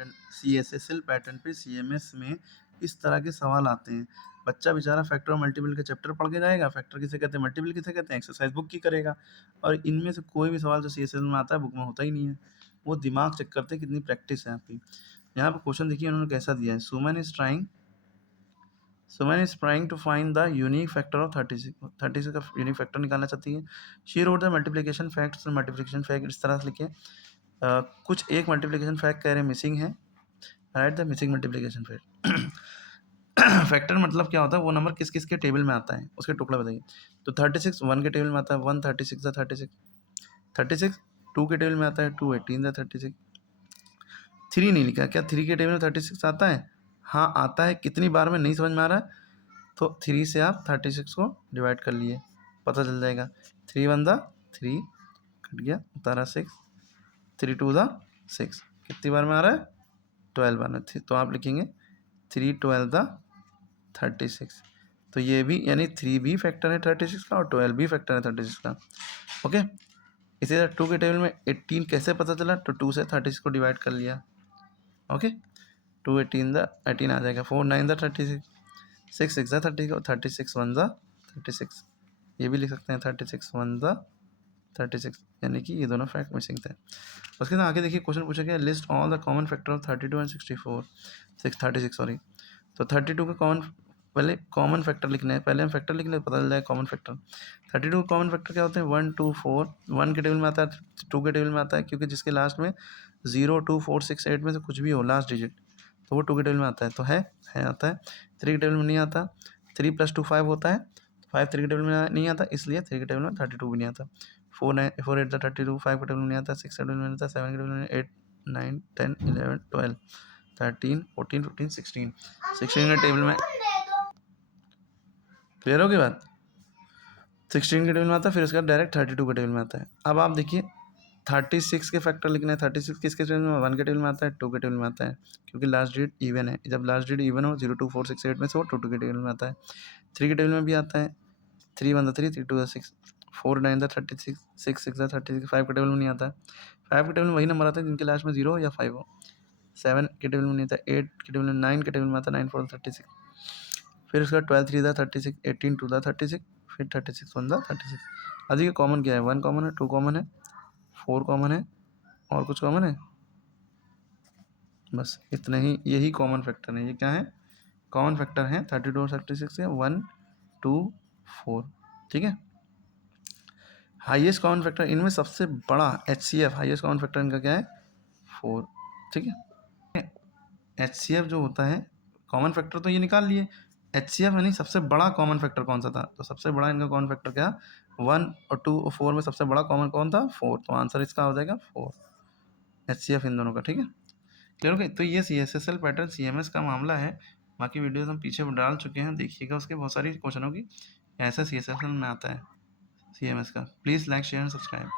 Pattern CSSL pattern पे CMS में इस तरह के सवाल आते हैं। बच्चा बेचारा फैक्टर और मल्टीपल के चैप्टर पढ़ के जाएगा, फैक्टर किसे कहते हैं, मल्टीपल किसे कहते हैं, एक्सरसाइज बुक की करेगा, और इनमें से कोई भी सवाल जो CSSL में आता है बुक में होता ही नहीं है। वो दिमाग चेक करते हैं कितनी प्रैक्टिस है आपकी। यहाँ पे क्वेश्चन देखिए उन्होंने कैसा दिया है, Suman is trying to find the unique factor of 36 का यूनिक फैक्टर निकालना चाहती है। She wrote the multiplication facts, multiplication fact इस तरह से लिखे, कुछ एक मल्टीप्लिकेशन फैक्ट कह रहे हैं मिसिंग है, right the missing multiplication fact. Factor मतलब क्या होता है, वो नंबर किस किस के टेबल में आता है, उसके टुकड़ा बताइए। तो 36 1 के टेबल में आता है 1, 36 द 36 2 के टेबल में आता है 2, 18 द 36। 3 नहीं लिखा, क्या 3 के टेबल में 36 आता है? हाँ आता है, कितनी बार में नहीं समझ में आ रहा है, तो 3 से आप 36 को डिवाइड कर लिए, पता चल जाएगा। 3 1 द 3 कट गया, उतारा 6, 3 2 द 6, कितनी बार में आ रहा है? 12 बार में। तो आप लिखेंगे 3 12 द 36। तो ये भी यानी 3 भी फैक्टर है 36 का और 12 भी फैक्टर है 36 का। ओके, इसी तरह 2 के टेबल में 18 कैसे पता चला, तो 2 से 36 को डिवाइड कर लिया। ओके, 2 18 द 18 आ जाएगा, 4 9 द 36, 6 6 द 30 और 36 1 द 36। ये भी लिख सकते हैं 36 1 द 36, यानी कि ये दोनों फैक्ट मिसिंग थे। उसके बाद आगे देखिए क्वेश्चन पूछा गया, list all the common factor of 32 and 36 sorry. तो 32 का पहले कॉमन फैक्टर लिखना है, पहले हम फैक्टर लिख लें, पता चल जाएगा कॉमन फैक्टर। 32 कॉमन फैक्टर क्या होते हैं, 1 2 4, 1 के टेबल में आता है, 2 के टेबल में आता है, क्योंकि जिसके लास्ट में 0 2 4 6 8 में से कुछ भी हो लास्ट डिजिट, तो वो 2 के टेबल में आता है, तो है आता है। 3 के टेबल में नहीं आता, 3 + 2 5 होता है, 5 3 के टेबल में नहीं आता, इसलिए 3 के टेबल में 32 भी नहीं आता। 4 8 द 32, 5 के टेबल में नहीं आता, 6 के टेबल में नहीं आता, 7 के टेबल में 8 9 10 11 12 13 14 15 16 के टेबल में, क्लियर होगी बात, 16 के टेबल में आता है, फिर उसके बाद डायरेक्ट 32 के टेबल में आता है। अब आप देखिए 36 के फैक्टर लिखना है, 36 किसके टेबल में, 1 के टेबल में आता है, 2 के टेबल में आता है, क्योंकि लास्ट डिजिट इवन है, जब लास्ट डिजिट इवन हो 0 2 4 6 8 में से वो 2 2 के टेबल में आता है। 3 के टेबल में भी आता है, 3 1 द 3 3 2 द 6, 4 9 द 36, 6 6 द 36। 5 के टेबल में नहीं आता है, 5 के टेबल में वही नंबर आता है जिनके लास्ट में 0 या 5 हो। 7 के टेबल में नहीं आता, 8 के टेबल में, 9 के टेबल में आता है, 9 4 द 36, फिर उसका 12 3 द 36, 18 2 द 36, फिर 36 1 द 36। अब देखिए कॉमन क्या है, 1 कॉमन है, 2 कॉमन है, 4 कॉमन है, और कुछ कॉमन है, बस इतना ही, यही कॉमन फैक्टर है। ये क्या है, कॉमन फैक्टर है 32 और 36 है, 1 2 4, ठीक है। हाईएस्ट कॉमन फैक्टर इनमें सबसे बड़ा HCF, हाईएस्ट कॉमन फैक्टर इनका क्या है, 4, ठीक है। HCF जो होता है, कॉमन फैक्टर तो ये निकाल लिए, HCF यानी सबसे बड़ा कॉमन फैक्टर कौन सा था, तो सबसे बड़ा इनका कॉमन फैक्टर क्या, 1 और 2 और 4 में सबसे बड़ा कॉमन कौन था, 4, तो आंसर इसका हो जाएगा 4, HCF इन दोनों का, ठीक है। क्लियर हो गया। तो ये CSSL पैटर्न CMS का मामला है, बाकी वीडियोस हम पीछे डाल चुके हैं, देखिएगा, उसके बहुत सारी क्वेश्चनों की ऐसा CSSL में आता है CMS का। Please like share and subscribe.